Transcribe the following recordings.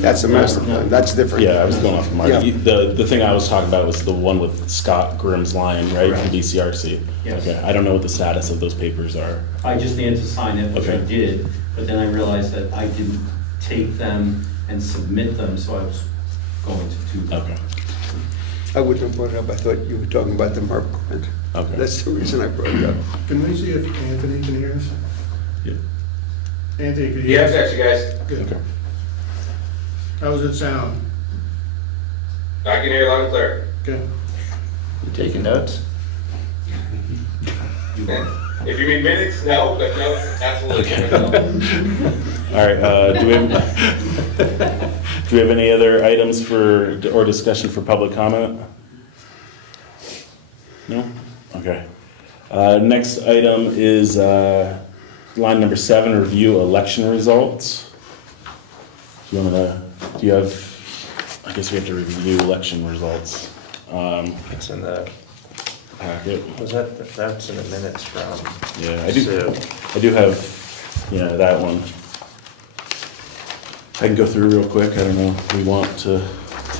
That's the master plan, that's different. Yeah, I was going off of Marty. Yeah. The thing I was talking about was the one with Scott Grimm's line, right, from Correct. DCRC. Yes. Okay, I don't know what the status of those papers are. I just needed to sign it, which I Okay. did, but then I realized that I didn't take them and submit them, so I was going to do them. Okay, I wouldn't have brought it up, I thought you were talking about the MARP grant. okay. That's the reason I brought it up. Can we see if Anthony can hear us? Yeah. Anthony, can you hear Yeah, us? got you guys. Good. Okay. How does it sound? I can hear loud and clear. Good. You taking notes? If you mean minutes, no, but no, absolutely. All right, do we have any other items for, or discussion for public comment? No? Okay. Next item is line number 7, review election results. Do you have, I guess we have to review election results. It's in the, Packet. that's in the minutes from. Yeah, I Sue. do have, yeah, that one. I can go through real quick. I don't know if we want to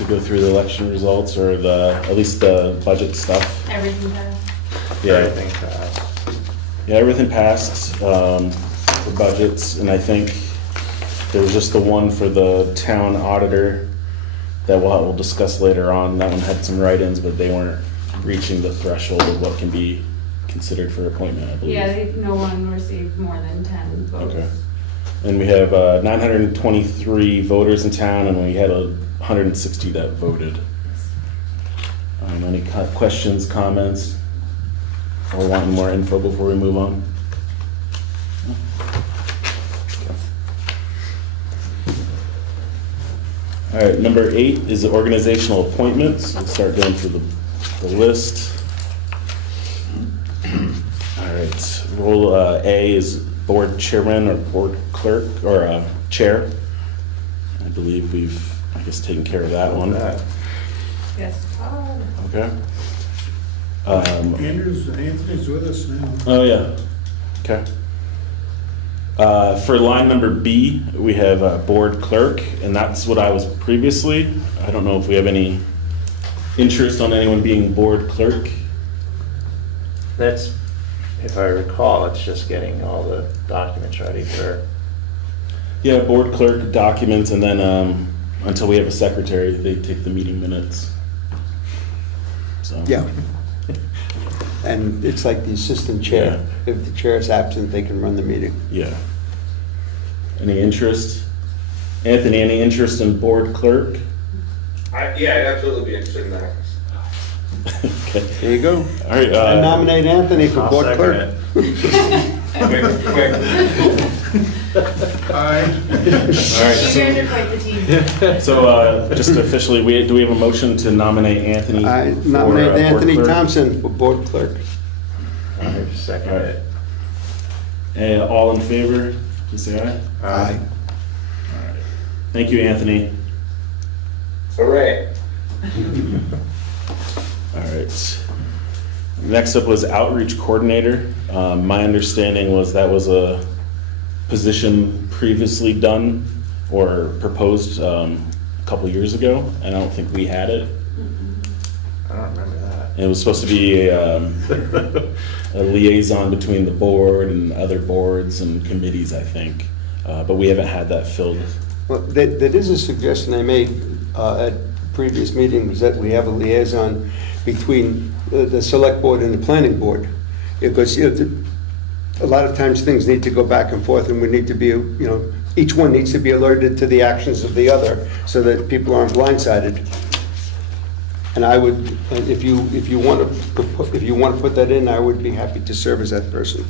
go through the election results or at least the budget stuff. Everything passed. Yeah, Everything passed. yeah, everything passed, the budgets, and I think there was just the one for the town auditor that we'll discuss later on. That one had some write-ins, but they weren't reaching the threshold of what can be considered for appointment, I believe. Yeah, no one received more than 10 votes. Okay. And we have 923 voters in town, and we had 160 that voted. Any questions, comments, or wanting more info before we move on? All right, number 8 is the organizational appointments. We'll start going through the list. All right, role A is board chairman or board clerk or chair. I believe we've, I guess, taken care of that one. Yes. Okay. Anthony's with us now. Oh, yeah. Okay. For line number B, we have board clerk, and that's what I was previously. I don't know if we have any interest on anyone being board clerk. That's, if I recall, it's just getting all the documents ready for, Yeah, board clerk documents, and then until we have a secretary, they take the meeting minutes. So. Yeah. And it's like the assistant chair. If the chair is absent, they can run the meeting. Yeah. Any interest? Anthony, any interest in board clerk? Yeah, I'd absolutely be interested in that. Okay. There you go. All right. I nominate Anthony for I'll board second clerk. Quick. Aye. All right. You guys are quite the team. So just officially, do we have a motion to nominate Anthony? I for, nominate board Anthony clerk? Thompson for board clerk. I second it. And all in favor, please say aye. Aye. All right. Thank you, Anthony. Hooray. All right. Next up was outreach coordinator. My understanding was that was a position previously done or proposed a couple years ago, and I don't think we had it. I don't remember that. And it was supposed to be a liaison between the board and other boards and committees, I think. But we haven't had that filled. Well, that is a suggestion I made at previous meetings, that we have a liaison between the select board and the planning board. Because, a lot of times things need to go back and forth, and we need to be, each one needs to be alerted to the actions of the other so that people aren't blindsided. And I would, if you want to put that in, I would be happy to serve as that person.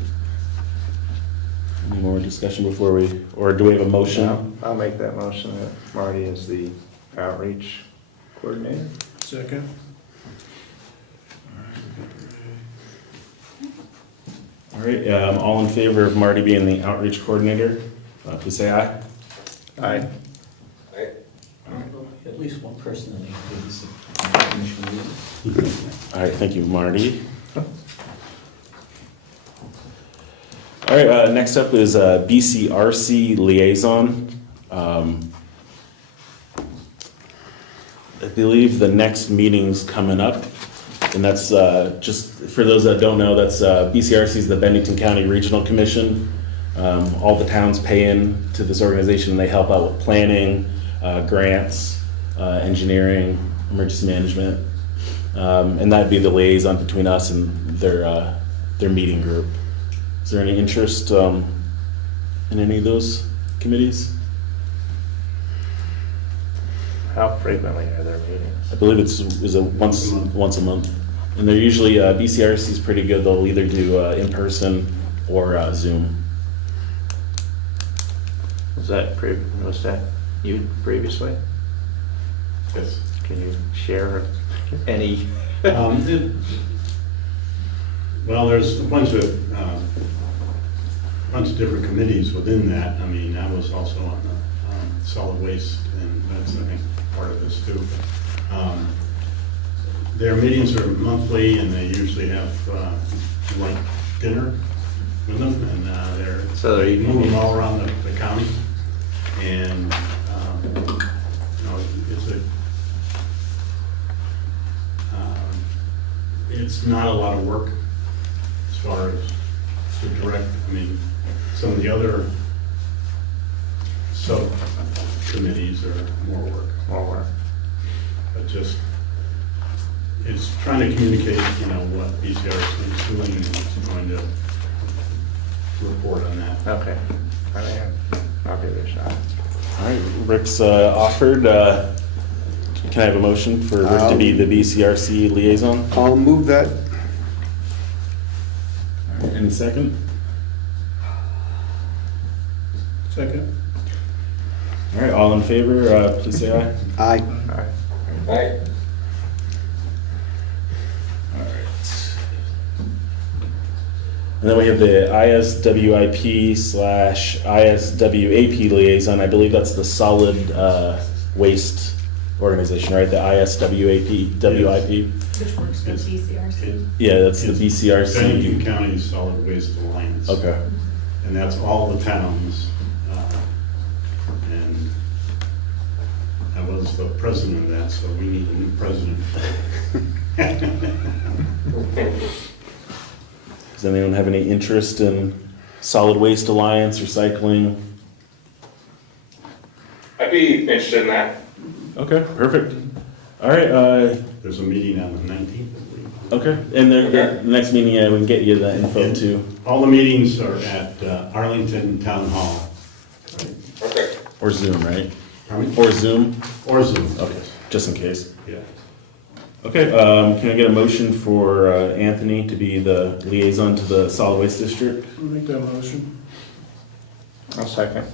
Any more discussion before or do we have a motion? I'll make that motion that Marty is the outreach coordinator. Second. All right, all in favor of Marty being the outreach coordinator, please say aye. Aye. At least one person in the commission meeting. All right, thank you, Marty. All right, next up is BCRC liaison. I believe the next meeting's coming up, and that's just for those that don't know, that's BCRC is the Bennington County Regional Commission. All the towns pay in to this organization, and they help out with planning, grants, engineering, emergency management, and that'd be the liaison between us and their meeting group. Is there any interest in any of those committees? How frequently are there meetings? I believe is a once a month, and they're usually BCRC is pretty good. They'll either do in person or Zoom. Was that you previously? Yes. Can you share any? Well, there's a bunch of different committees within that. I mean, I was also on the solid waste, and that's, I think, part of this too. Their meetings are monthly, and they usually have like dinner with them, and So they you- move them all around the county. And you know, it's not a lot of work as far as the direct. I mean, some of the other subcommittees are more work. More work. But just, it's trying to communicate, you know, what BCRC is doing, and it's going to report on that. Okay. I'll give it a shot. All right, Rick's offered. Can I have a motion for Rick to be the BCRC liaison? I'll move that. All right, any second? Second. All right, all in favor, please say aye. Aye. All right. Right. All right. And then we have the ISWIP/ISWAP liaison. I believe that's the solid waste organization, right? The ISWAP. Which works with BCRC. Yeah, that's the It's BCRC. Bennington County Solid Waste Alliance. Okay. And that's all the towns. And I was the president of that, so we need a new president. Does anyone have any interest in solid waste alliance, recycling? I'd be interested in that. Okay, perfect. All right, There's a meeting on the 19th, I believe. okay. And the next meeting, we can get you the info too. All the meetings are at Arlington Town Hall. Okay. Or Zoom, right? Pardon me? Or Zoom? Or Zoom. Okay, just in case. Yeah. Okay, can I get a motion for Anthony to be the liaison to the solid waste district? I'll make that motion. I'll second.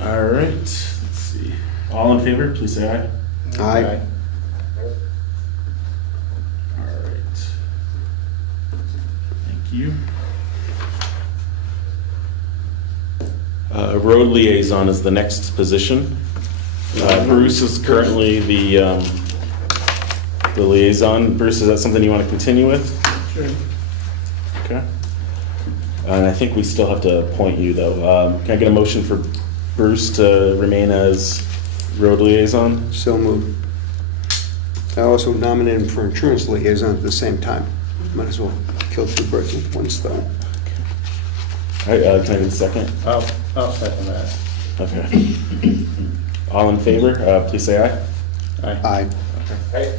All right, let's see. All in favor, please say aye. Aye. All right. Thank you. Road liaison is the next position. Bruce is currently the liaison. Bruce, is that something you want to continue with? Sure. Okay. And I think we still have to appoint you, though. Can I get a motion for Bruce to remain as road liaison? So moved. I also nominated him for insurance liaison at the same time. Might as well kill two birds with one stone. All right, can I get a second? I'll second that. Okay. All in favor, please say aye. Aye. Right.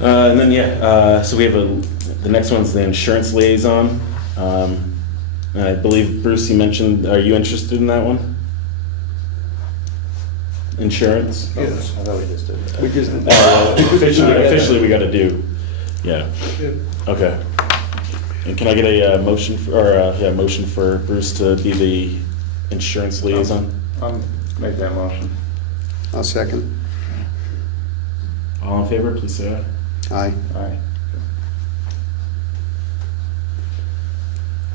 And then, so we have the next one's the insurance liaison. And I believe, Bruce, you mentioned, are you interested in that one? Insurance? Yes. I thought we just did that. We just, Officially, we gotta do, yeah, Yep. okay. And can I get a motion, motion for Bruce to be the insurance liaison? I'll make that motion. I'll second. All in favor, please say aye. Aye.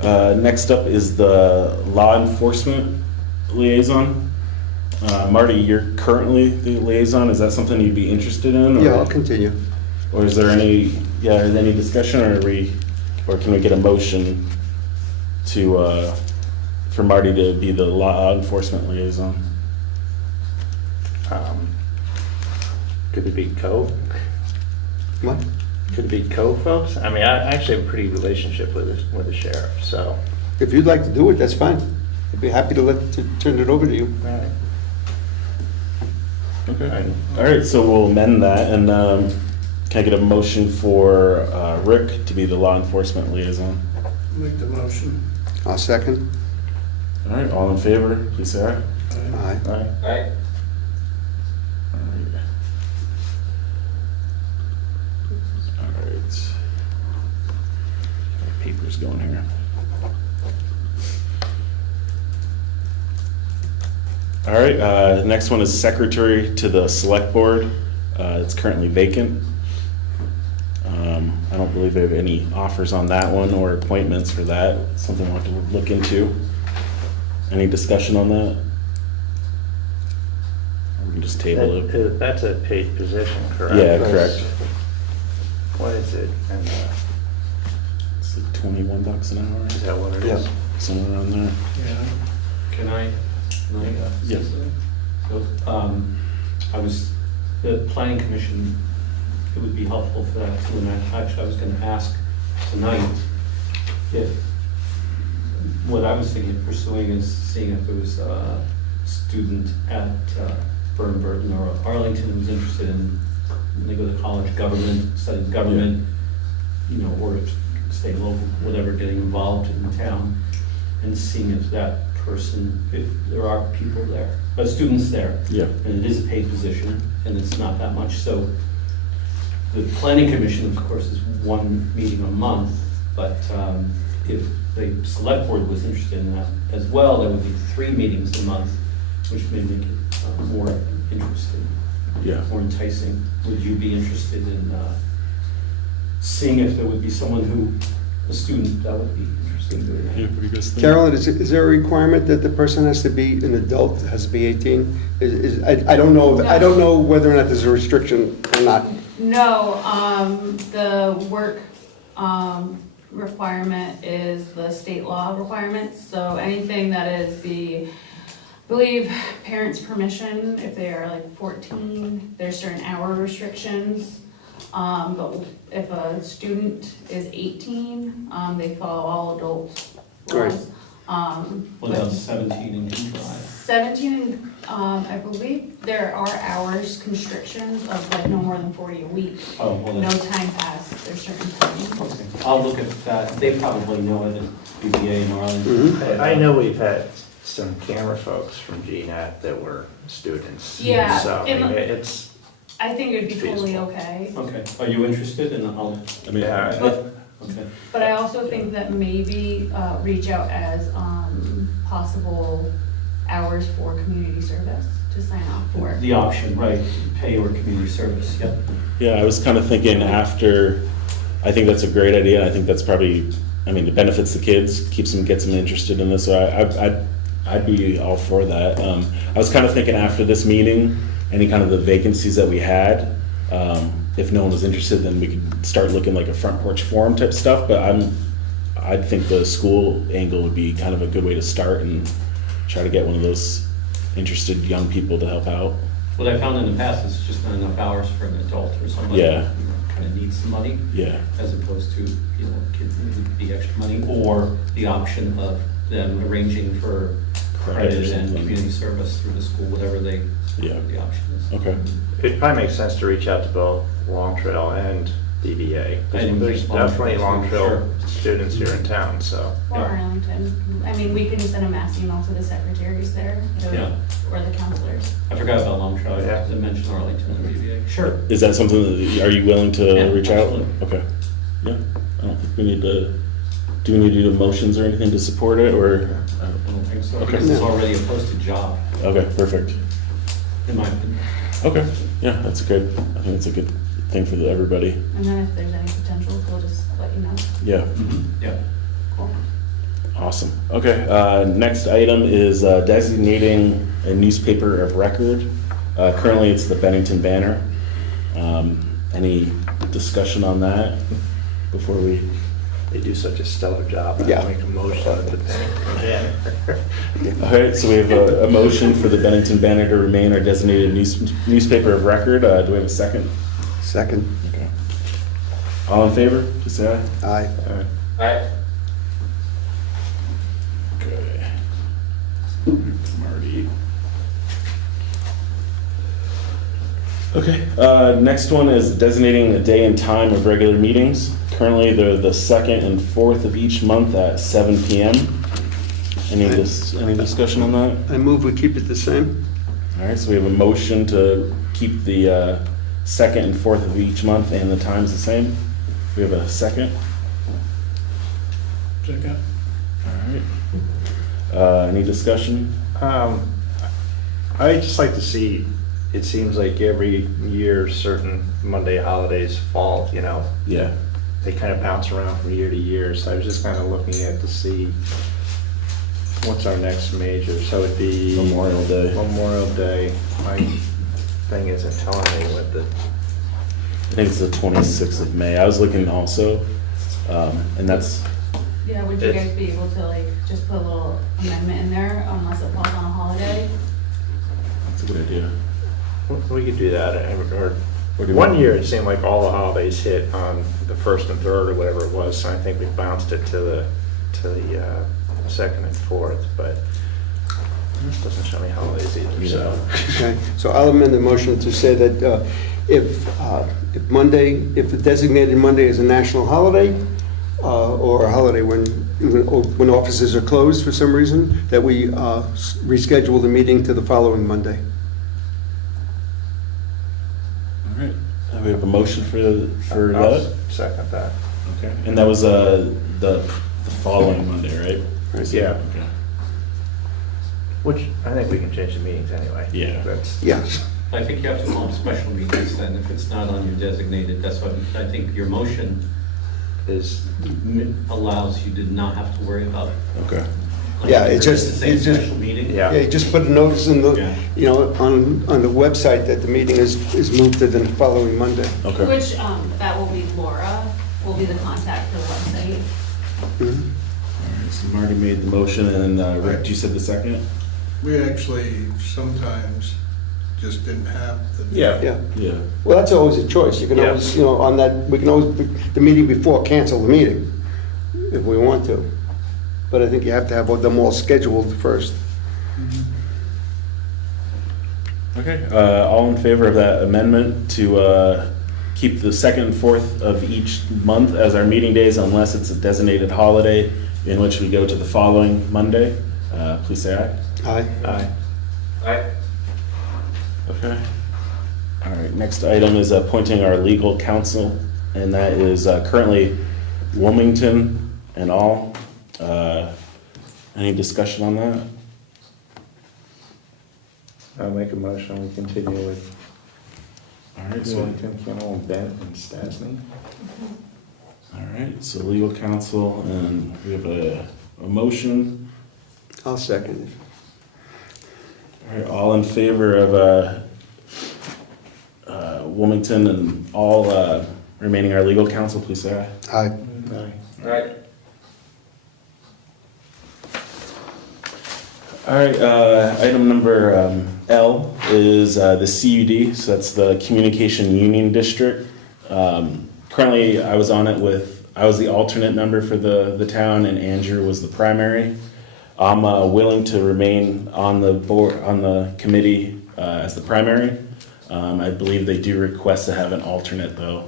Aye. Next up is the law enforcement liaison. Marty, you're currently the liaison. Is that something you'd be interested in? Yeah, I'll continue. Or is there any discussion, or can we get a motion to, for Marty to be the law enforcement liaison. Could it be co? What? Could it be co-folks? I mean, I actually have a pretty relationship with the sheriff, so. If you'd like to do it, that's fine. I'd be happy to turn it over to you. Alright. Okay. All right, so we'll amend that, and can I get a motion for Rick to be the law enforcement liaison? Make the motion. I'll second. All right, all in favor, please say aye. Aye. Aye. Aye. All right. Papers going here. All right, next one is secretary to the select board. It's currently vacant. I don't believe we have any offers on that one or appointments for that. Something we'll have to look into. Any discussion on that? Or we can just table it. That's a paid position, correct? Yeah, correct. What is it? And It's like $21 an hour, is that what it Yeah. is? somewhere around there. Yeah. Can I say Yes. something? So, I was, the planning commission, it would be helpful for that too, and actually I was gonna ask tonight if, what I was thinking of pursuing is seeing if there was a student at Burton or Arlington who was interested in, when they go to college, government, studying government, you know, or state, local, whatever, getting involved in town, and seeing if that person, if there are people there, students there. Yeah. And it is a paid position, and it's not that much, so the planning commission, of course, is one meeting a month, but if the select board was interested in that as well, there would be 3 meetings a month, which may make it more interesting, Yeah. more enticing. Would you be interested in seeing if there would be someone who, a student, that would be interested in doing that? Yeah, what do you guys think? Carolyn, is there a requirement that the person has to be an adult, has to be 18? I don't know, I don't know whether or not there's a restriction or not. No, the work, requirement is the state law requirements, so anything that is the, I believe, parents' permission, if they are like 14, there's certain hour restrictions. But if a student is 18, they follow all adult laws. What about 17 and can drive? 17, I believe there are hours constrictions of like no more than 40 a week. Oh, well, No that's, time past, there's certain times. okay. I'll look at that. They probably know it at BBA in Arlington. I know we've had some camera folks from GNAT that were students. Yeah, So, I and- mean, it's, I think it'd be totally Feasible. okay. Okay, are you interested? And I'll, I mean, Yeah. okay. But I also think that maybe reach out as possible hours for community service to sign off for. The option, right, pay or community service, yep. yeah, I was kind of thinking after, I think that's a great idea. I think that's probably, I mean, it benefits the kids, gets them interested in this, so I'd be all for that. I was kind of thinking after this meeting, any kind of the vacancies that we had, if no one was interested, then we could start looking like a front porch forum type stuff, but I think the school angle would be kind of a good way to start and try to get one of those interested young people to help out. What I found in the past is just not enough hours for an adult or somebody Yeah. who kind of needs some money, Yeah, as opposed to, you know, kids that need the extra money, or the option of them arranging for Credit or credit and something. community service through the school, whatever they, Yeah. the option is. okay. it probably makes sense to reach out to both Long Trail and DBA. And There's Long definitely Trail, Long Trail sure. students here in town, so. Or Yeah. Arlington. I mean, we can send a mass email to the secretaries there, Yeah. or the counselors. I forgot about Long Trail, Yeah. I mentioned Arlington and BBA. Sure. Is that something that, are you willing to Yeah, reach out? absolutely. Okay, yeah, I don't think we need to, do we need to do motions or anything to support it, or? I don't think so, Okay. because it's already a posted job, Okay, perfect. in my opinion. Okay, yeah, that's good. I think it's a good thing for everybody. And then if there's any potential, we'll just let you know. Yeah, Yeah. Cool. awesome. Okay, next item is designating a newspaper of record. Currently, it's the Bennington Banner. Any discussion on that before we They do such a stellar job. Yeah. I make a motion to put that in. All right, so we have a motion for the Bennington Banner to remain our designated newspaper of record. Do we have a second? Second. Okay. All in favor, please say aye. Aye. Aye. Okay. Marty. Okay, next one is designating a day and time of regular meetings. Currently, they're the second and fourth of each month at 7 PM. Any discussion on that? I move we keep it the same. All right, so we have a motion to keep the second and fourth of each month and the times the same. We have a second. Second. All right. Any discussion? I just like to see, it seems like every year certain Monday holidays fall, you know, Yeah. they kind of bounce around from year to year, so I was just kind of looking at to see what's our next major, so it'd be Memorial Day. Memorial Day. My thing isn't telling me what the, I think it's the 26th of May. I was looking also, and that's, Yeah, would you guys be able to like just put a little amendment in there unless it falls on a holiday? that's a good idea. we could do that, or, Or do you one want- year it seemed like all the holidays hit on the first and third or whatever it was, so I think we bounced it to the second and fourth, but this doesn't show me holidays either, so. Okay, so I'll amend the motion to say that if the designated Monday is a national holiday, or a holiday when offices are closed for some reason, that we reschedule the meeting to the following Monday. All right. We have a motion for I'll that. second that. Okay. And that was the following Monday, right? Right. Yeah. Okay. Which, I think we can change the meetings anyway. Yeah. That's, Yes. I think you have to hold special meetings then, if it's not on your designated, that's what, I think your motion is, allows you to not have to worry about. Okay. like, Yeah, it's if just- the same it's just- special meeting. yeah. Yeah, just put a notice in Yeah. on the website that the meeting is moved to the following Monday. Okay. Which, that will be Laura, will be the contact for the website. Mhm. All right, so Marty made the motion, and Rick, you said the second? We actually sometimes just didn't have the. Yeah. Yeah. Yeah. Well, that's always a choice. You can Yeah. always, on that, we can always, the meeting before, cancel the meeting if we want to. But I think you have to have them all scheduled first. Okay, all in favor of that amendment to keep the second and fourth of each month as our meeting days unless it's a designated holiday in which we go to the following Monday, please say aye. Aye. Aye. Aye. Okay. All right, next item is appointing our legal counsel, and that is currently Wilmington and all. Any discussion on that? I'll make a motion, we continue with All right, so, Wellington, Kennel, Bent, and Stasny. all right, so legal counsel, and we have a motion. I'll second All right, all in favor of Wilmington and all remaining our legal counsel, please say aye. it. Aye. Aye. Aye. All right, item number L is the CUD, so that's the Communication Union District. Currently, I was the alternate member for the town, and Andrew was the primary. I'm willing to remain on the board, on the committee as the primary. I believe they do request to have an alternate, though.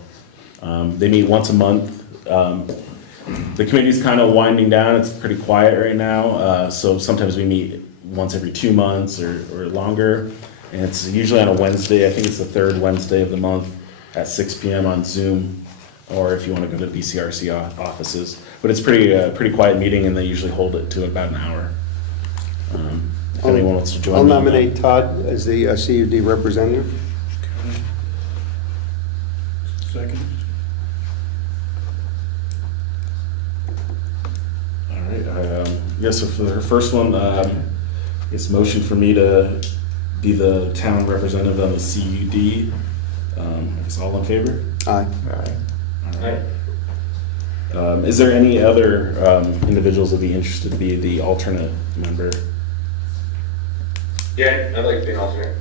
They meet once a month. The committee's kind of winding down. It's pretty quiet right now, so sometimes we meet once every 2 months or longer. And it's usually on a Wednesday. I think it's the third Wednesday of the month at 6 PM on Zoom, or if you want to go to BCRC offices. But it's pretty quiet meeting, and they usually hold it to about an hour. If anyone wants to join I'll me on that. nominate Todd as the CUD representative. Second. All right, yes, so for the first one, it's motion for me to be the town representative on the CUD. I guess all in favor? Aye. Aye. All right. Aye. Is there any other individuals that would be interested to be the alternate member? Yeah, I'd like to be an alternate.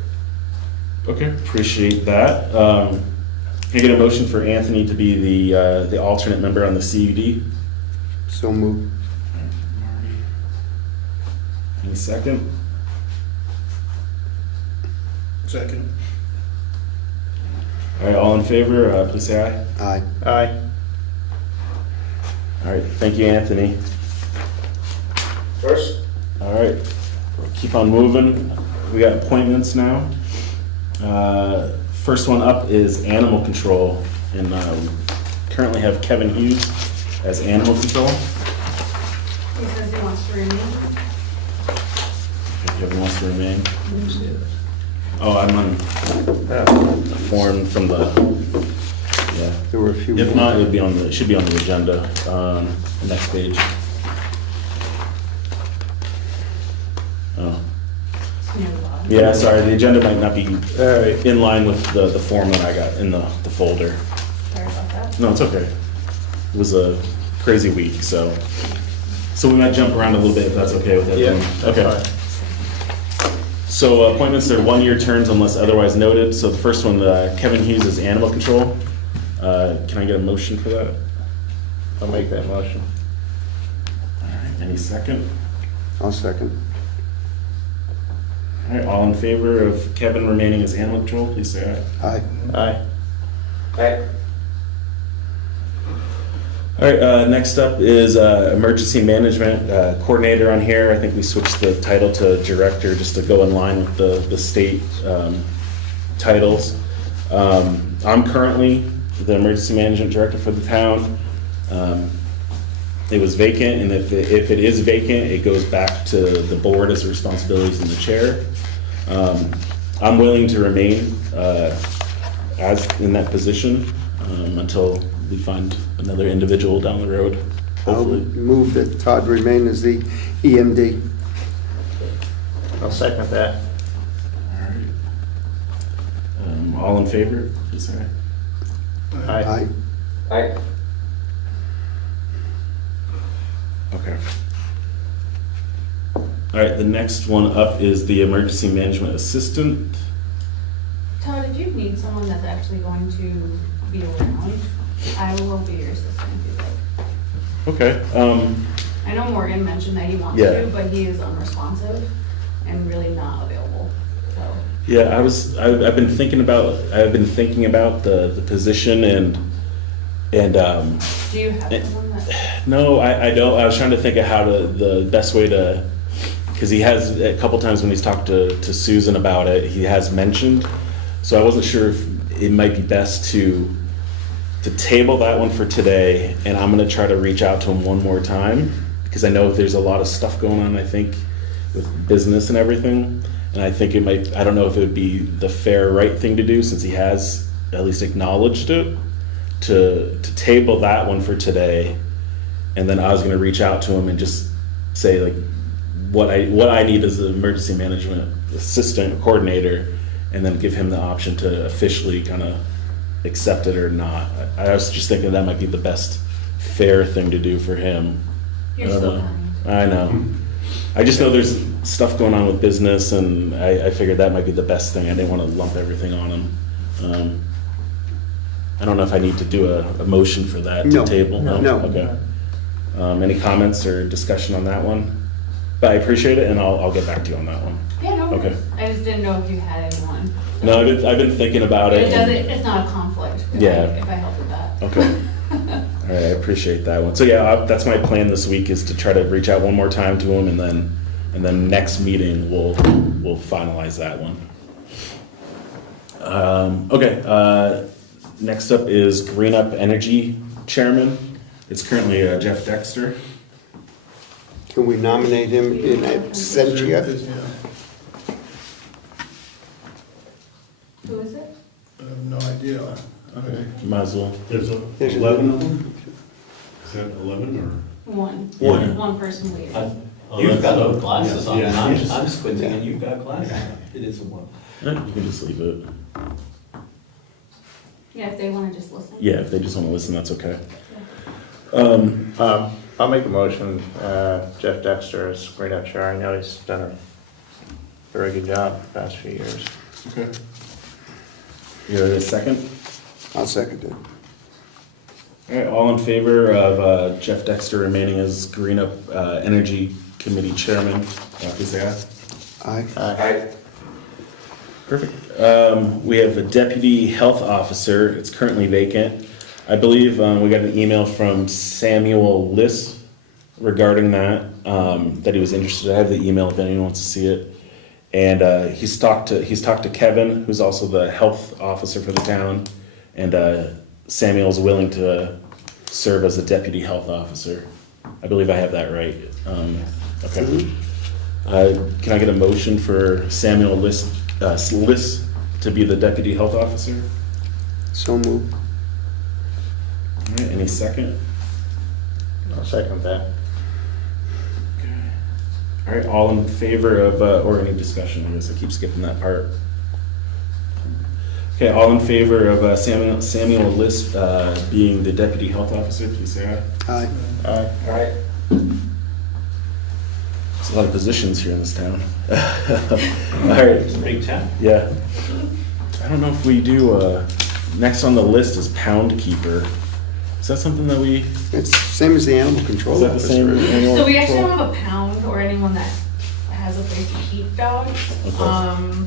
Okay, appreciate that. Can I get a motion for Anthony to be the alternate member on the CUD? So moved. Any second? Second. All right, all in favor, please say aye. Aye. Aye. All right, thank you, Anthony. First? All right, keep on moving. We got appointments now. First one up is animal control, and currently have Kevin Hughes as animal control. He says he wants to remain. Kevin wants to remain. Oh, I'm on a form from the, yeah. There were a few. If not, it would be on the, it should be on the agenda, the next page. Oh, It's near the bottom. yeah, sorry, the agenda might not be in line with the form that I got in the folder. Sorry about that. No, it's okay. It was a crazy week, so we might jump around a little bit if that's okay with everyone. Okay. So appointments are 1-year terms unless otherwise noted. So the first one, Kevin Hughes is animal control. Can I get a motion for that? I'll make that motion. All right, any second? I'll second. All right, all in favor of Kevin remaining as animal control, please say aye. Aye. Aye. Aye. All right, next up is emergency management coordinator on here. I think we switched the title to director just to go in line with the state titles. I'm currently the emergency management director for the town. It was vacant, and if it is vacant, it goes back to the board as the responsibilities in the chair. I'm willing to remain as in that position until we find another individual down the road, I'll hopefully. move that Todd remain as the EMD. I'll second that. All right. All in favor, please say aye. Aye. Aye. Okay. All right, the next one up is the emergency management assistant. Todd, if you need someone that's actually going to be around, I will be your assistant if you'd like. Okay. I know Morgan mentioned that he wants Yeah. to, but he is unresponsive and really not available, so. Yeah, I've been thinking about the position and Do you have someone that, no, I don't. I was trying to think of how the best way to, because he has a couple times when he's talked to Susan about it, he has mentioned. So I wasn't sure if it might be best to table that one for today, and I'm gonna try to reach out to him one more time, because I know there's a lot of stuff going on, I think, with business and everything. And I think I don't know if it would be the fair, right thing to do, since he has at least acknowledged it, to table that one for today. And then I was gonna reach out to him and just say like what I need as an emergency management assistant or coordinator, and then give him the option to officially kind of accept it or not. I was just thinking that might be the best fair thing to do for him. you're I don't still know. kind. I know. I just know there's stuff going on with business, and I figured that might be the best thing. I didn't want to lump everything on him. I don't know if I need to do a motion for that No. to table. No. Okay. Any comments or discussion on that one? But I appreciate it, and I'll get back to you on that one. Yeah, no Okay. worries. I just didn't know if you had anyone. No, I've been thinking about It it. doesn't, it's not a conflict. Yeah. If I help with that. Okay. All right, I appreciate that one. So yeah, that's my plan this week, is to try to reach out one more time to him, and then next meeting we'll finalize that one. Okay. Next up is Green Up Energy Chairman. It's currently Jeff Dexter. Can we nominate him in absentia? Who is it? I have no idea. Okay. Might as well. There's There's 11 of them? Is that 11 or? One. One. One person leaves. You've got the glasses on, Yeah. and I'm squinting, and you've got glasses on. It is a one. You can just leave it. Yeah, if they wanna just listen. Yeah, if they just want to listen, that's okay. I'll make a motion, Jeff Dexter is great up chair. I know he's done a very good job the past few years. Okay. You have a second? I'll second it. All right, all in favor of Jeff Dexter remaining as Green Up Energy Committee Chairman, please say aye. Aye. I, Perfect. We have a Deputy Health Officer, it's currently vacant. I believe we got an email from Samuel Liss regarding that, that he was interested. I have the email if anyone wants to see it. And he's talked to Kevin, who's also the health officer for the town, and Samuel's willing to serve as a deputy health officer. I believe I have that right. Okay. Can I get a motion for Samuel Liss to be the deputy health officer? So moved. All right, any second? I'll second that. All right, all in favor of, or any discussion, I guess I keep skipping that part. Okay, all in favor of Samuel Liss being the deputy health officer, please say aye. Aye. I, There's a lot of positions here in this town. All right, It's a big town. yeah. I don't know if we do, next on the list is pound keeper. Is that something that we, It's same as the animal control is that the officer. same? isn't it? annual So we actually control? don't have a pound or anyone that has a place to keep dogs. Okay.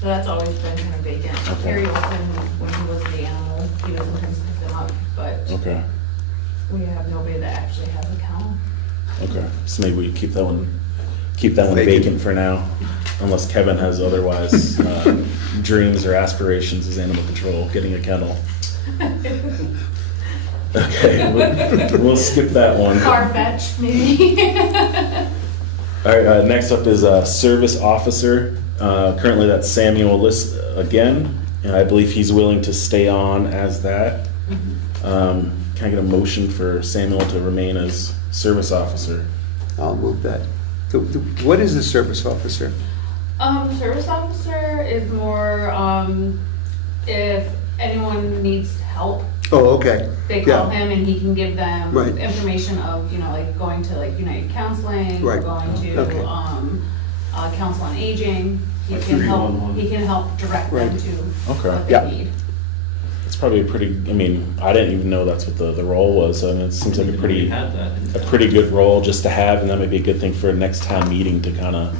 So that's always been kind of vacant. Okay. Harry Wilson, when he was the animal, he was sometimes pick them up, but Okay, we have nobody that actually has a kennel. okay, so maybe we keep that one Vacant. vacant for now, unless Kevin has otherwise, dreams or aspirations as animal control, getting a kennel. Okay, we'll skip that one. Far-fetched, maybe. All right, next up is service officer. Currently, that's Samuel Liss again, and I believe he's willing to stay on as that. Can I get a motion for Samuel to remain as service officer? I'll move that. What is the service officer? Service officer is more, if anyone needs help, Oh, okay. they call Yeah. him and he can give them Right. information of, like going to like United Counseling, or Right. going to, Okay. Council on Aging. He Like can help, 311. he can help direct them Right. to Okay. what Yeah. they need. It's probably a pretty, I mean, I didn't even know that's what the role was. I mean, it seems like a We pretty, had that in a town. pretty good role just to have, and that might be a good thing for a next town meeting to kind of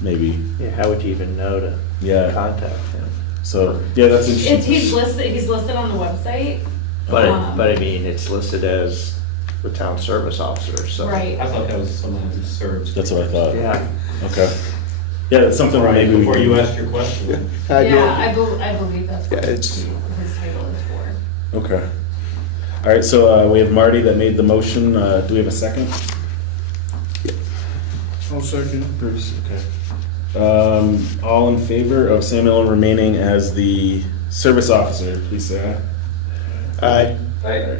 maybe, Yeah, how would you even know to yeah. contact him? So, yeah, that's interesting. He's listed on the website. But, Um, but I mean, it's listed as the town service officer, so. Right. I thought that was someone who serves. That's what I thought. Yeah. Okay. Yeah, that's something Right, maybe we before can- you asked your question. Yeah, I believe that's what Yeah, his it's- title is for. Okay. All right, so we have Marty that made the motion. Do we have a second? I'll second. Bruce, okay. All in favor of Samuel remaining as the service officer, please say aye. I,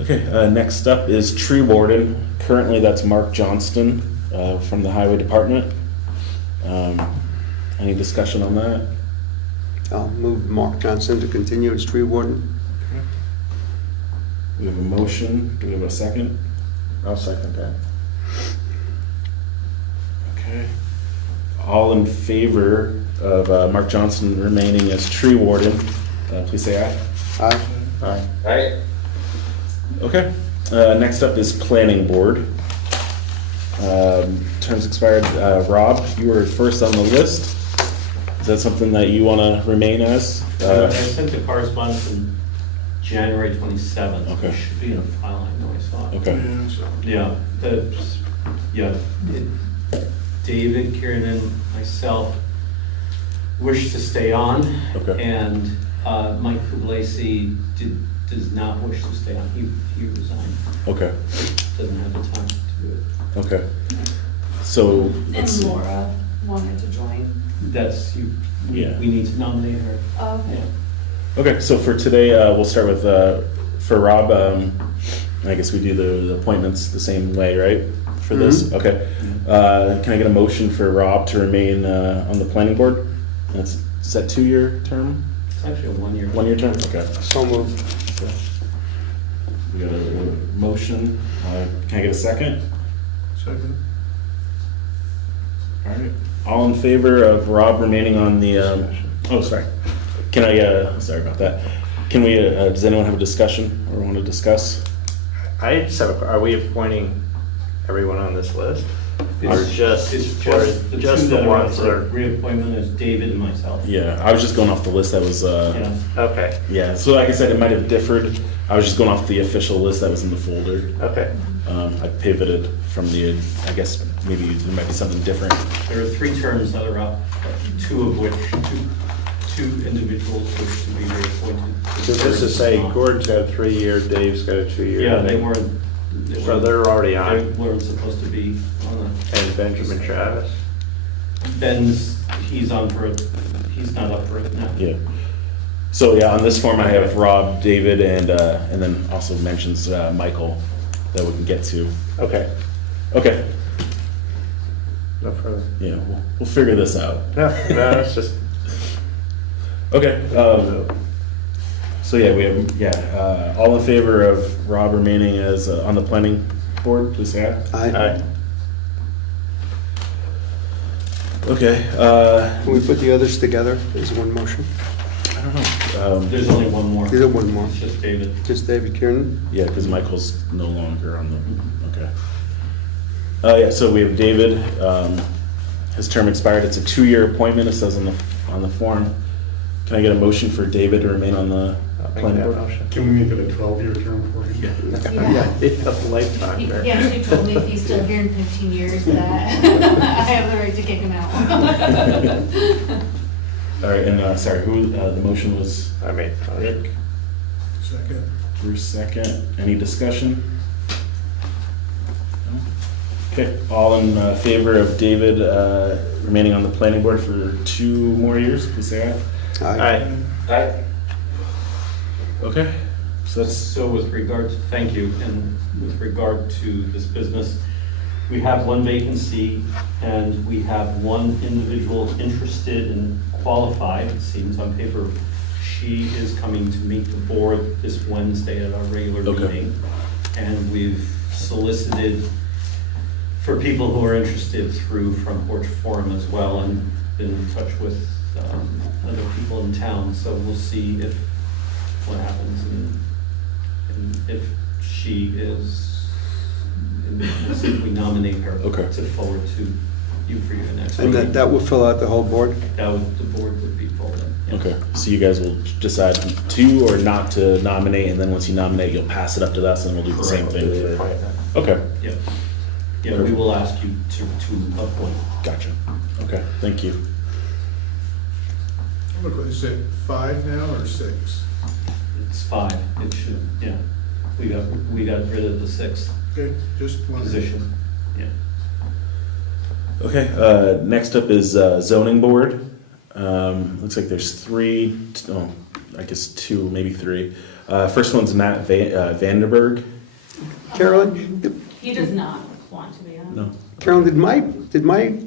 Okay, next up is tree warden. Currently, that's Mark Johnston from the highway department. Any discussion on that? I'll move Mark Johnson to continue as tree warden. We have a motion. Do we have a second? I'll second that. Okay. All in favor of Mark Johnson remaining as tree warden, please say aye. Aye. Aye. I, Okay. Next up is planning board. Terms expired. Rob, you were first on the list. Is that something that you want to remain as? I sent the correspondence in January 27th. Okay. It should be in a file, I know I saw it. Okay. Yeah, so David, Kieran, and myself wish to stay on. Okay. And Mike Puglisi does not wish to stay on. He resigned. Okay. Doesn't have the time to do it. Okay. So, let's And see. Laura wanted to join. That's, Yeah. we need to nominate her. Okay. Yeah. Okay, so for today, we'll start with, for Rob, I guess we do the appointments the same way, right? For this, okay. Can I get a motion for Rob to remain on the planning board? Is that 2-year term? It's actually a 1-year. 1-year term? Okay. So moved. We got a motion. Can I get a second? Second. All right. All in favor of Rob remaining on the, oh, sorry. Can I, sorry about that. Can we, does anyone have a discussion or want to discuss? I just have are we appointing everyone on this list? Or just, It's or the just two the that are up ones that for are, reappointment is David and myself. Yeah, I was just going off the list that was, Yeah. okay, yeah, so like I said, it might have differed. I was just going off the official list that was in the folder. okay. I pivoted from the, I guess maybe there might be something different. There are 3 terms that are up, two of which, two individuals wish to be reappointed. So just to say, Gordon's got a 3-year, Dave's got a 2-year. Yeah, they weren't. So they're already They on. weren't supposed to be on And Benjamin Travis? he's on for it, he's not up for it now. Yeah. So yeah, on this form I have Rob, David, and then also mentions Michael that we can get to. Okay, Okay, no further. yeah, we'll figure this out. No, it's just, Okay, so yeah, we have, all in favor of Rob remaining as on the planning board, please say aye. Aye. Okay, Can we put the others together as one motion? I don't know, There's only one more. Is there one more? It's just David. Just David Kieran? yeah, because Michael's no longer on the, okay. Yeah, so we have David, his term expired, it's a 2-year appointment, it says on the form. Can I get a motion for David to remain on the I'll make planning that board? motion. Can we make it a 12-year term for you? Yeah. It's a lifetime He there. he actually told me if he's still here in 15 years that I have the right to kick him out. All right, and sorry, who, the motion was I made, Rick, Second. Bruce second. Any discussion? No? Okay, all in favor of David remaining on the planning board for 2 more years, please say aye. aye. Okay, so that's, So with regard to, thank you, and with regard to this business, we have 1 vacancy and we have 1 individual interested and qualified, it seems on paper. She is coming to meet the board this Wednesday at our regular Okay. meeting. And we've solicited for people who are interested through Front Porch Forum as well, and been in touch with other people in town, so we'll see what happens and if she is, and we'll see if we nominate her Okay. to forward to you for your next And meeting. that will fill out the whole board? That would, the board would be full then. yeah. okay, so you guys will decide to or not to nominate, and then once you nominate, you'll pass it up to us, and we'll do the same thing for, okay, Yeah, yeah, we will ask you to appoint. gotcha. Okay, thank you. Look, is it 5 now or 6? It's 5, it should, yeah. We got rid of the 6th Okay, just one. position, yeah. Okay, next up is zoning board. Looks like there's 3, oh, I guess 2, maybe 3. First one's Matt Vanderberg. Carolyn, He does not want to be on. No. Carolyn, did my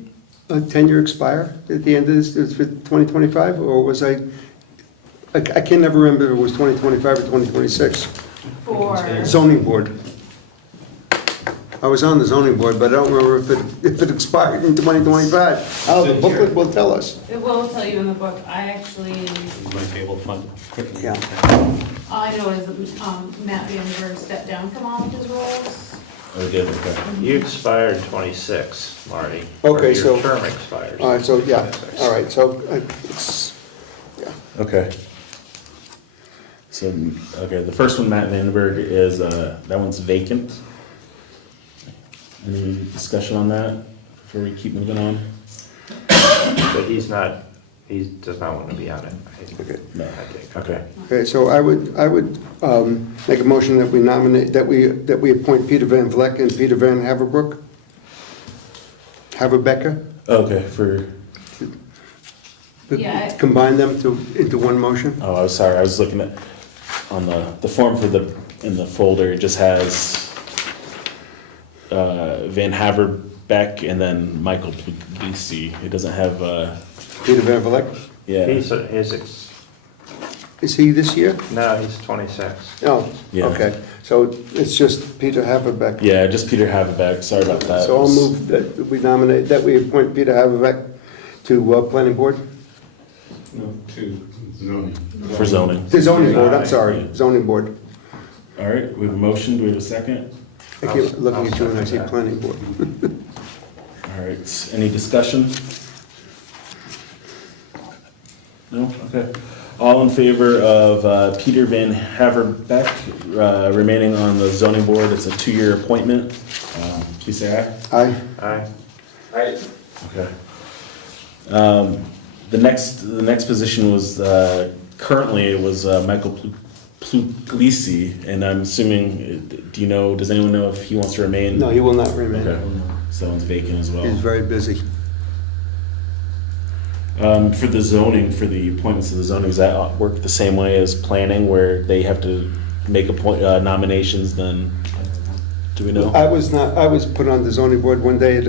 tenure expire at the end of this, for 2025, or was I can never remember if it was 2025 or 2026. For, Zoning board. I was on the zoning board, but I don't remember if it expired in 2025. Oh, the booklet will tell us. it will tell you in the book, I actually, You might be able to find it quickly. Yeah. all I know is Matt Vandenberg stepped down from all of his roles. Oh, we did, okay. You expired in 26, Marty. Okay, Or so- your term expires. All right, so, yeah, 26. all right, so it's, yeah. Okay. So, okay, the first one, Matt Vandenberg, is, that one's vacant. Any discussion on that before we keep moving on? But he does not want to be on it. Okay. No. I think. Okay. Okay, so I would make a motion that we nominate, that we appoint Peter Van Vleck and Peter Van Haverbrook. Haverbecker, Okay, for, Yeah. combine them into one motion. oh, I was sorry, I was looking at, on the form for in the folder, it just has Van Haverbeck and then Michael Puglisi. It doesn't have, Peter Van Vleck, yeah. is he this year? No, he's 26. Oh, Yeah. okay. So it's just Peter Haverbeck. Yeah, just Peter Haverbeck, sorry about that. So I'll move that we nominate, that we appoint Peter Haverbeck to planning board, No, to, Zoning. For zoning. the zoning board, I'm sorry, zoning board. All right, we have a motion, do we have a second? I keep looking at you when I say planning board. All right, any discussion? No, okay. All in favor of Peter Van Haverbeck remaining on the zoning board, it's a 2-year appointment, please say aye. Aye. Aye. Okay. The next position was, currently it was Michael Puglisi, and I'm assuming, do you know, does anyone know if he wants to remain? No, he will not remain. Okay, so that one's vacant as well. He's very busy. For the zoning, for the appointments to the zoning, does that work the same way as planning, where they have to make nominations then? Do we know? I was put on the zoning board one night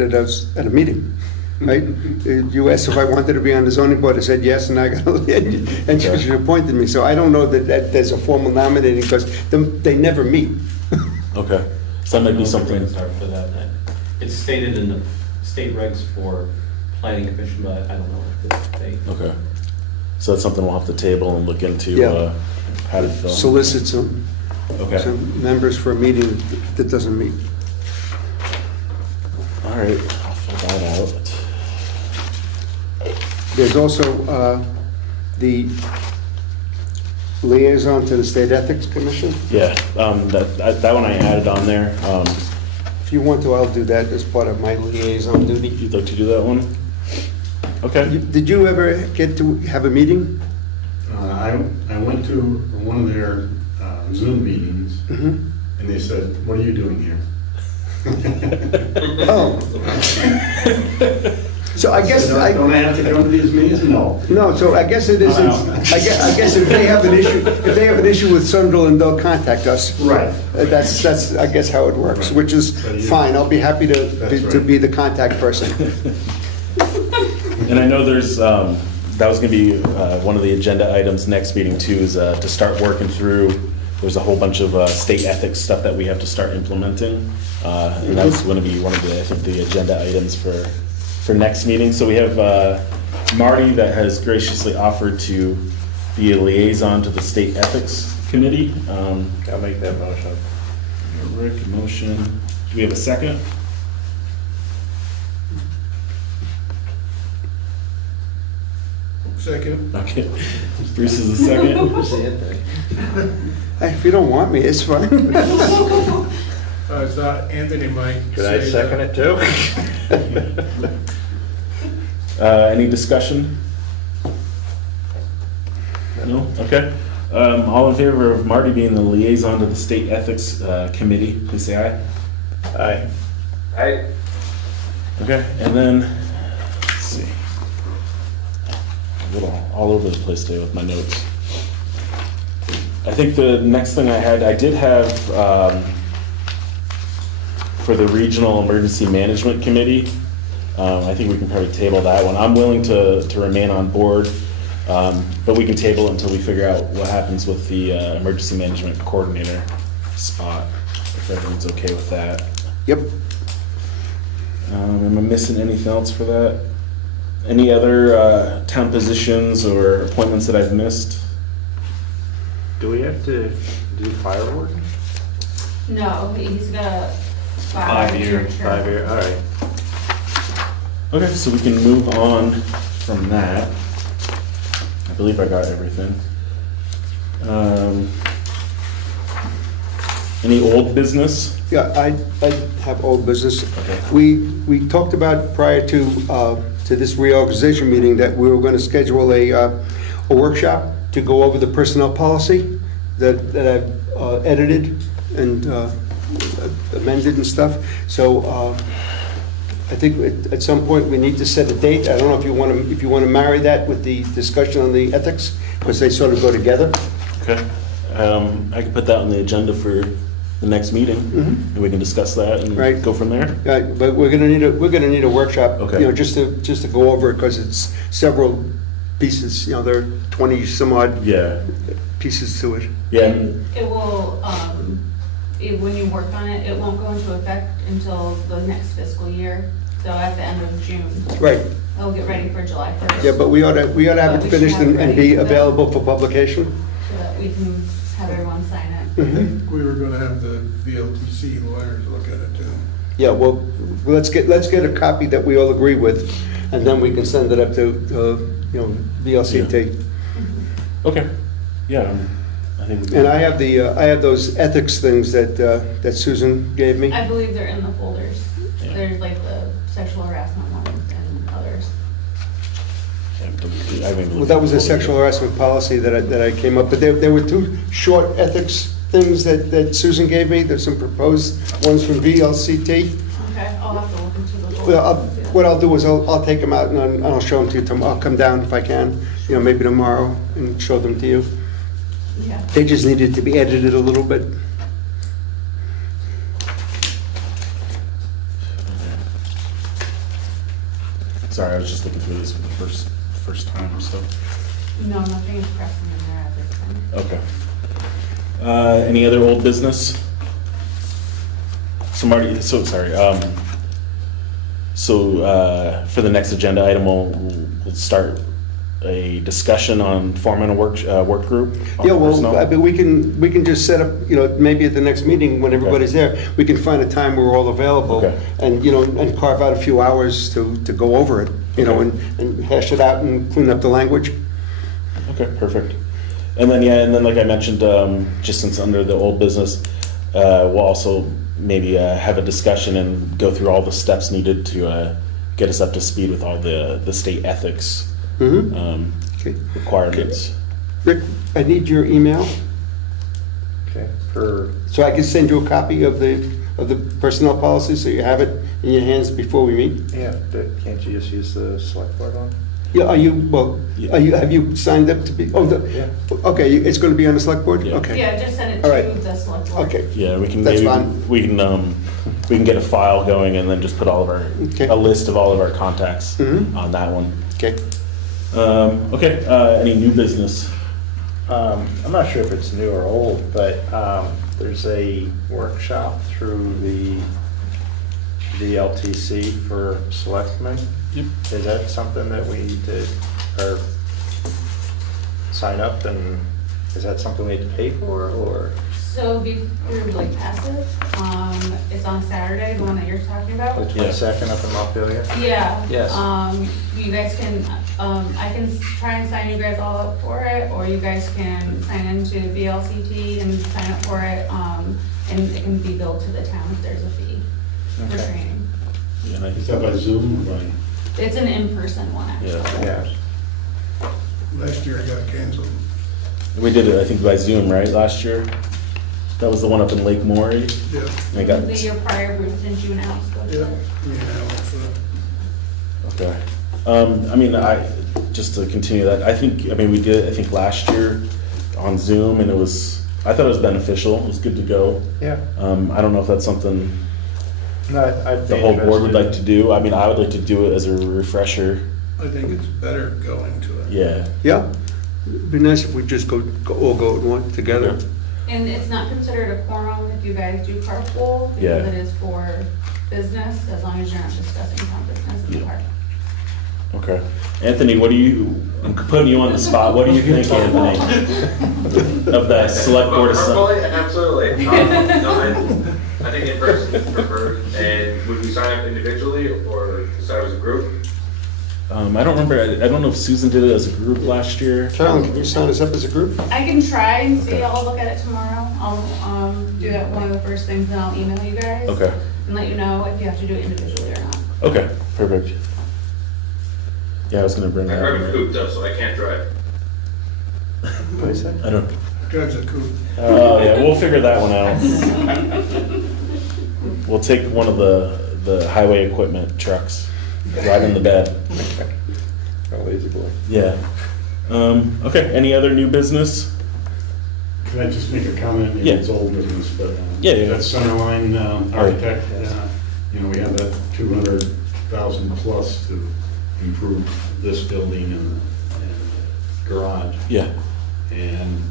at a meeting, right? You asked if I wanted to be on the zoning board, I said yes, and I got, and she appointed me. So I don't know that there's a formal nominating, because they never meet. Okay, so that might be something. Sorry for that. It's stated in the state regs for planning commission, but I don't know if they. Okay, so that's something we'll have to table and look into, Yeah. how to fill. Solicit some Okay, members for a meeting that doesn't meet. all right, I'll fill that out. There's also the liaison to the State Ethics Commission. Yeah, that one I added on there. If you want to, I'll do that as part of my liaison duty. You'd like to do that one? Okay. Did you ever get to have a meeting? I went to one of their Zoom meetings, Mhm. and they said, "What are you doing here?" Oh. So I guess, Don't I have to come to these meetings? No. no, so I guess it isn't, I guess if they have an issue with Sunderland, they'll contact us. Right. That's, I guess, how it works, Right. which is fine. I'll be happy to That's to right. be the contact person. And I know there's, that was gonna be one of the agenda items next meeting too, is to start working through, there's a whole bunch of state ethics stuff that we have to start implementing. And that's gonna be one of the, I think, the agenda items for next meeting. So we have Marty that has graciously offered to be a liaison to the State Ethics Committee. I'll make that motion. Rick, motion. Do we have a second? Second. Okay. Bruce is the second. Hey, if you don't want me, it's fine. It's not Anthony might. Should I say second that. it too? Any discussion? No? Okay. All in favor of Marty being the liaison to the State Ethics Committee, please say aye. Aye. Aye. Okay, and then, let's see. A little all over the place today with my notes. I think the next thing I did have, for the Regional Emergency Management Committee, I think we can probably table that one. I'm willing to remain on board, but we can table it until we figure out what happens with the Emergency Management Coordinator spot, if everyone's okay with that. Yep. Am I missing anything else for that? Any other town positions or appointments that I've missed? Do we have to do fireworks? No, he's got a 5-year term. 5 year, all right. Okay, so we can move on from that. I believe I got everything. Any old business? Yeah, I have old business. Okay. We talked about prior to this reorganization meeting that we were going to schedule a workshop to go over the personnel policy that I've edited and amended and stuff. So I think at some point we need to set a date. I don't know if you want to marry that with the discussion on the ethics, because they sort of go together. Okay. I can put that on the agenda for the next meeting, and we can discuss that and Right. go from there. But we're gonna need a workshop, Okay. you know, just to go over it, because it's several pieces, you know, there are 20 some odd Yeah, pieces to it. yeah, And it will, when you work on it, it won't go into effect until the next fiscal year, so at the end of June. Right, It'll get ready for July 1st. yeah, but we ought to have But it we should finished have it and ready be for that. available for publication. So that we can have everyone sign it. I think we were gonna have the VLTC lawyers look at it too. Yeah, well, let's get a copy that we all agree with, and then we can send it up to, you know, VLCT. okay, yeah, I think. And I have those ethics things that Susan gave me. I believe they're in the folders. Yeah. There's like the sexual harassment ones and others. Well, that was a sexual harassment policy that I came up, but there were two short ethics things that Susan gave me. There's some proposed ones from VLCT. Okay, I'll have to look into the Well, folders. what I'll do is I'll take them out and I'll show them to you tomorrow. I'll come down if I can, you know, maybe tomorrow and show them to you. Yeah. They just needed to be edited a little bit. Sorry, I was just looking through these for the first time, so, No, nothing is pressing in there at this time. okay. Any other old business? So Marty, so, sorry, for the next agenda item, we'll start a discussion on forming a work group? on Yeah, well, personnel? I mean, we can just set up, you know, maybe at the next meeting, when everybody's there, we can find a time where we're all available. Okay. And, you know, and carve out a few hours to go over it, you know, Okay. and hash it out and clean up the language. Okay, perfect. And then like I mentioned, just since under the old business, we'll also maybe have a discussion and go through all the steps needed to get us up to speed with all the state ethics Okay. requirements. Rick, I need your email, Okay, for, so I can send you a copy of the personnel policy, so you have it in your hands before we meet. yeah, can't you just use the select board one? Yeah, have you signed up to be, Yeah. okay, it's gonna be on the select board? Yeah. Okay. Yeah, just send it All right. to the select board. Okay, Yeah, we can That's maybe fine. we can get a file going and then just put all of our Okay. a list of all of our contacts Mhm. on that one. okay. Okay, any new business? I'm not sure if it's new or old, but there's a workshop through the VLTC for selectmen. Yep. Is that something that we need to, or sign up, and is that something we need to pay for, or? So through like passive, it's on Saturday, the one that you're talking about. The 22nd up in Montpelier? Yeah. Yes. You guys can, I can try and sign you guys all up for it, or you guys can sign into VLCT and sign up for it, and it can be billed to the town if there's a fee for Okay. training. Yeah, and I Is think that by Zoom or by? It's an in-person one, actually. Yeah. Yeah. Last year it got canceled. we did it, I think, by Zoom, right, last year? That was the one up in Lake Maury. Yeah, And I got, The year prior, Bruce, didn't you announce those? yeah. Me and Alex, okay. I mean, just to continue that, we did, I think, last year on Zoom, and I thought it was beneficial, it was good to go. Yeah. I don't know if that's something No, I'd be the whole board would like interested. to do. I mean, I would like to do it as a refresher, I think it's better going to it. yeah. Yeah, it'd be nice if we just all go at one together. And it's not considered a quorum if you guys do carpool, Yeah. because it is for business, as long as you're not discussing town business in the Yeah. park. Okay. Anthony, I'm putting you on the spot. What do you think, Anthony? Of the select board of Personally, absolutely. No, I think in person is preferred. And would we sign up individually or decide as a group? I don't remember, I don't know if Susan did it as a group last year. Carolyn, can you sign us up as a group? I can try and see, Okay. I'll look at it tomorrow, I'll, do that one of the first things, and I'll email you guys. Okay. And let you know if you have to do it individually or not. Okay, perfect. Yeah, I was gonna bring I that heard of up. coop though, so I can't drive. What is that? I don't, Drives a coupe. oh, yeah, we'll figure that one out. We'll take one of the highway equipment trucks, right in the bed. A lazy boy. Yeah. Okay, any other new business? Can I just make a comment? Maybe Yeah. It's old business, but. Yeah, yeah. That Sunderland architect, we have that 200,000 plus to improve this building and garage. Yeah. And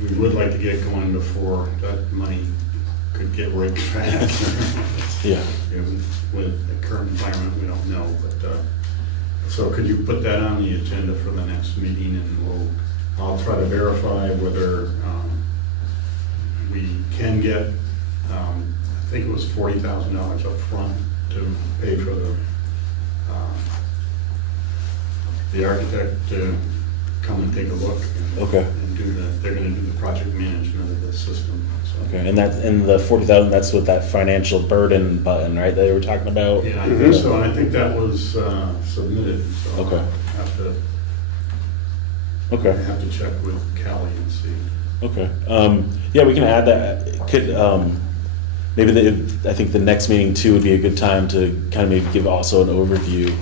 we would like to get going before that money could get raked fast. Yeah. With the current environment, we don't know, but, so could you put that on the agenda for the next meeting, and I'll try to verify whether we can get, I think it was $40,000 up front to pay for the architect to come and take a look. Okay. And they're gonna do the project management of the system, so. Okay, and the 40,000, that's with that financial burden button, right, that they were talking about? Yeah, I think so, and I think that was submitted, so. Okay. I Okay, have to check with Callie and see. okay. Yeah, we can add that. Could, maybe I think the next meeting too would be a good time to kind of maybe give also an overview.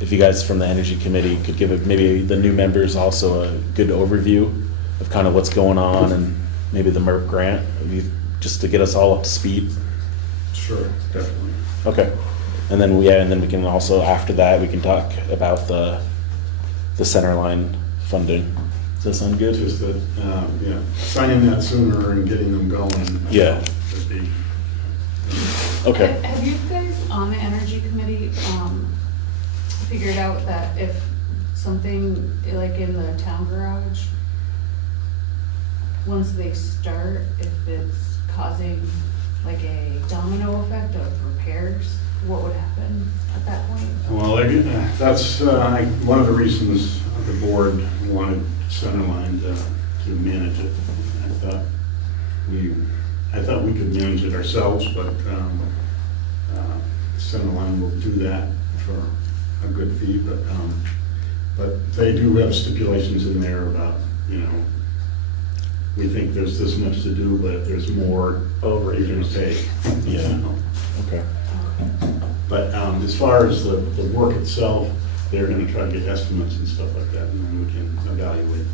If you guys from the Energy Committee could give maybe the new members also a good overview of kind of what's going on and maybe the MERP grant, just to get us all up to speed. Sure, definitely. Okay. And then we can also, after that, we can talk about the Centerline funding. Does that sound good? Just that, yeah, signing that sooner and getting them going. Yeah. Would be. Okay. Have you guys on the Energy Committee figured out that if something, like in the town garage, once they start, if it's causing like a domino effect of repairs, what would happen at that point? Well, that's one of the reasons the board wanted Centerline to manage it. I thought we could manage it ourselves, but Centerline will do that for a good fee. But they do have stipulations in there about, we think there's this much to do, but if there's more, you're gonna pay. Yeah. Okay. But as far as the work itself, they're gonna try to get estimates and stuff like that, and then we can evaluate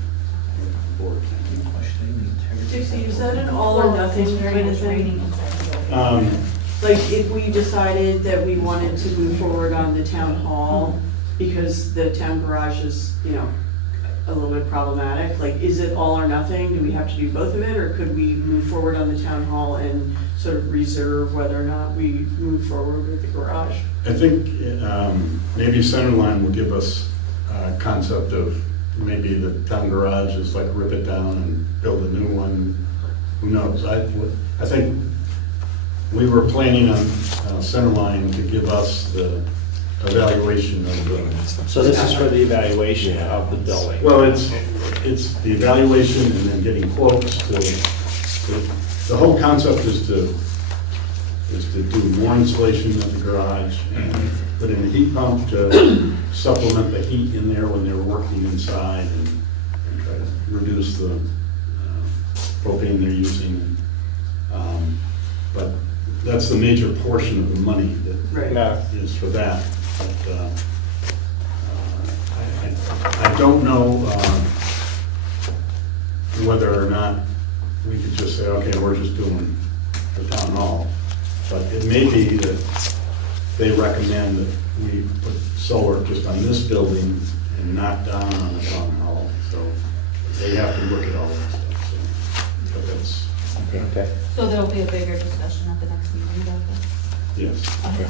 what the board can. Dixie, is that an all or nothing kind of thing? Like if we decided that we wanted to move forward on the town hall because the town garage is, a little bit problematic, like is it all or nothing? Do we have to do both of it, or could we move forward on the town hall and sort of reserve whether or not we move forward with the garage? I think maybe Centerline will give us a concept of maybe the town garage is like rip it down and build a new one. Who knows? I think we were planning on Centerline to give us the evaluation of the. So this is for the evaluation of the building? Well, it's the evaluation and then getting quotes the whole concept is to do more insulation of the garage and put in a heat pump to supplement the heat in there when they're working inside and try to reduce the propane they're using. But that's the major portion of the money that is for that. But I don't know whether or not we could just say, okay, we're just doing the town hall. But it may be that they recommend that we put solar just on this building and not down on the town hall. So they have to look at all that stuff. So, but that's, Okay. So there'll be a bigger discussion at the next meeting about this? yes. Okay.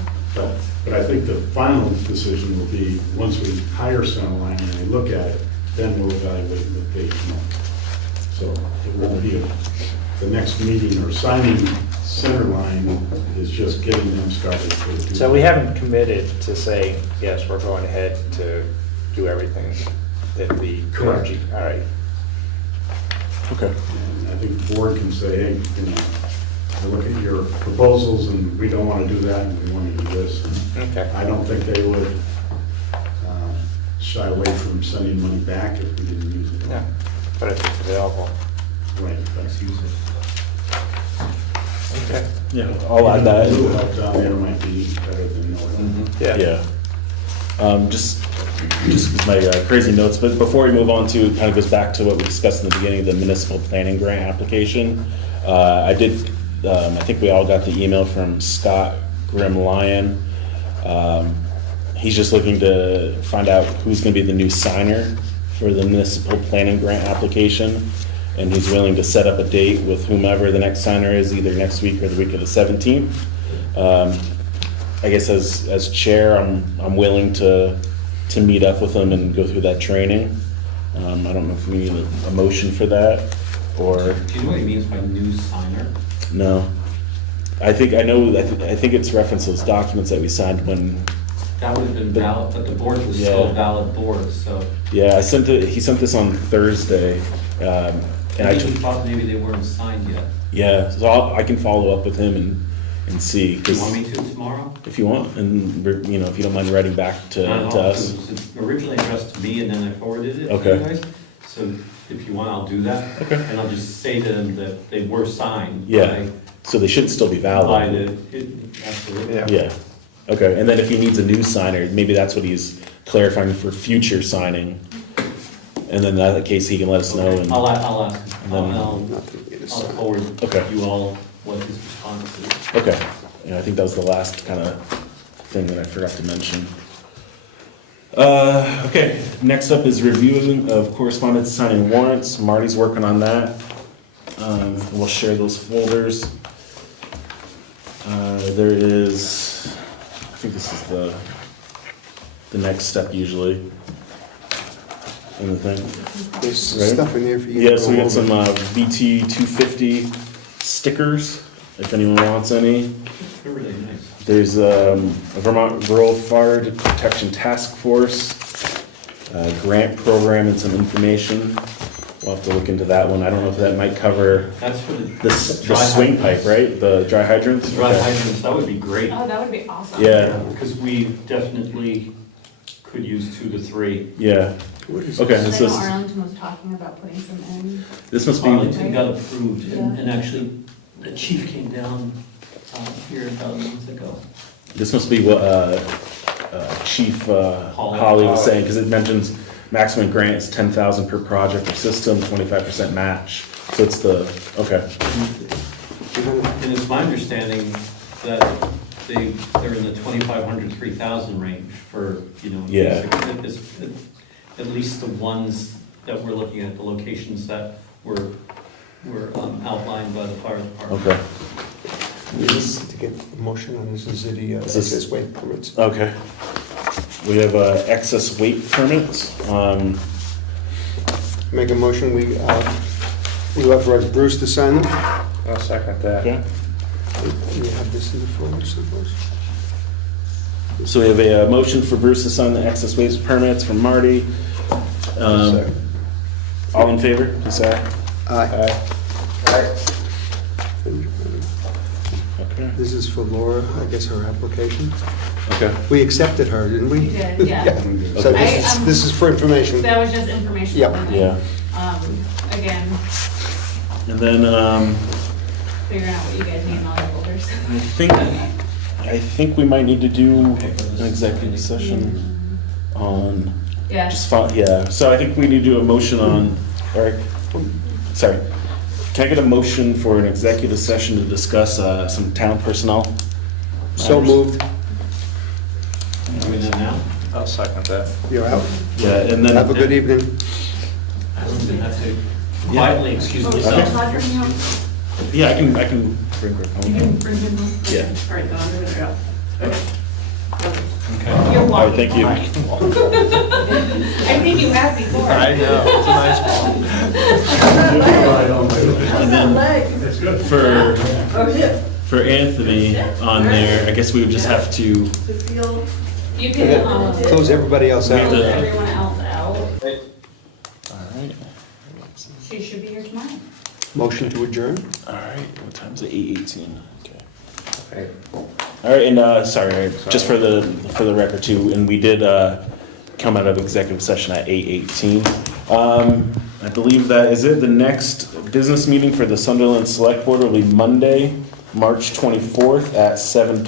But I think the final decision will be, once we hire Centerline and they look at it, then we'll evaluate what they come up. So it won't be the next meeting or signing Centerline is just getting them started. So we haven't committed to say, yes, we're going ahead to do everything that the. Correct. All right. Okay. And I think the board can say, hey, we look at your proposals and we don't want to do that and we want to do this. Okay. I don't think they would shy away from sending money back if we didn't use it. Yeah, but if it's available. Right, let's use it. Okay. Yeah, I'll add that. A little help down there might be better than no help. Yeah. Yeah. Just my crazy notes, but before we move on to, it kind of goes back to what we discussed in the beginning, the municipal planning grant application. I think we all got the email from Scott Grimm-Lyon. He's just looking to find out who's gonna be the new signer for the municipal planning grant application, and he's willing to set up a date with whomever the next signer is, either next week or the week of the 17th. I guess as chair, I'm willing to meet up with him and go through that training. I don't know if we need a motion for that, or, Do you know what he means by new signer? no. I think it's referenced those documents that we signed when, That would have been valid, but the board was Yeah. still a valid board, so. yeah, he sent this on Thursday, and I Maybe he thought maybe they weren't signed yet. yeah, so I can follow up with him and see, Do you want 'cause me to tomorrow? if you want, and, you know, if you don't mind writing back to Not at all, us. because it's originally addressed to me and then I forwarded it to Okay. you guys. So if you want, I'll do that. Okay. And I'll just say to them that they were signed. Yeah. So they should still be By valid. absolutely. Yeah. Yeah, okay, and then if he needs a new signer, maybe that's what he's clarifying for future signing. And then in that case, he can let us know and, I'll ask, And then- I'll Nothing to get us I'll signed. forward Okay. you all what his response is. okay. Yeah, I think that was the last kind of thing that I forgot to mention. Okay, next up is reviewing of correspondence, signing warrants. Marty's working on that. We'll share those folders. There is, I think this is the next step usually in the thing. There's Right. stuff in there for you. to Yeah, so we go got some over. BT 250 stickers, if anyone wants any. They're really nice. There's a Vermont Rural Fire Protection Task Force grant program and some information. We'll have to look into that one. I don't know if that might cover That's for the the. the swing pipe, right? The dry hydrants? Dry Okay. hydrants, that would be great. Oh, that would be awesome. Yeah, Because we definitely could use 2 to 3. yeah. What is Okay, this? I so know Arlington was talking about putting some in. this must be, Arlington got approved, Yeah. and actually, the chief came down here about a month ago. this must be what Chief Holly was saying, because it mentions maximum grant is 10,000 per project or system, 25% match. So it's the, okay, And it's my understanding that they're in the 2,500, 3,000 range for, you know, Yeah. at least the ones that we're looking at, the locations that were outlined by the fire department. okay, We need to get a motion on this, is it the Is this- excess weight permits? okay. We have excess weight permits. Make a motion, we authorize Bruce to sign them. I'll second that. Okay. We have this in the folder someplace. So we have a motion for Bruce to sign the excess waste permits from Marty. Second. All in favor, please say aye. Aye. Okay. This is for Laura, I guess her application. Okay. We accepted her, didn't we? We did, yeah. So Okay. this is for information. That was just information. Yep. only. Yeah. Again, And then figuring out what you guys need in all your folders. I think we might need to do an executive session on Yeah. just yeah. So I think we need to do a motion on, or sorry. Can I get a motion for an executive session to discuss some town personnel? So matters? moved. Doing that now? I'll second that. You're out. Yeah, and then Have a good evening. I was gonna have to quietly excuse Oh, so myself. Todd, bring him home? yeah, I can bring her You home. can bring him home? Yeah. All right, then I'm gonna go. Okay. You're All right, welcome. thank you. I think you have before. know, it's a nice one. How's that leg? It's good. Oh, yeah. For Anthony on there, I guess we would just have to, To feel. You And can, then close everybody else We have out. to- everyone else out. alright, She should be here tomorrow. Motion to adjourn? alright, what time's it? 8:18, okay. Alright, and, sorry, just for the record too, and we did, come out of executive session at 8:18. I believe that is it. The next business meeting for the Sunderland Select Board will be Monday, March 24th at 7 p.m.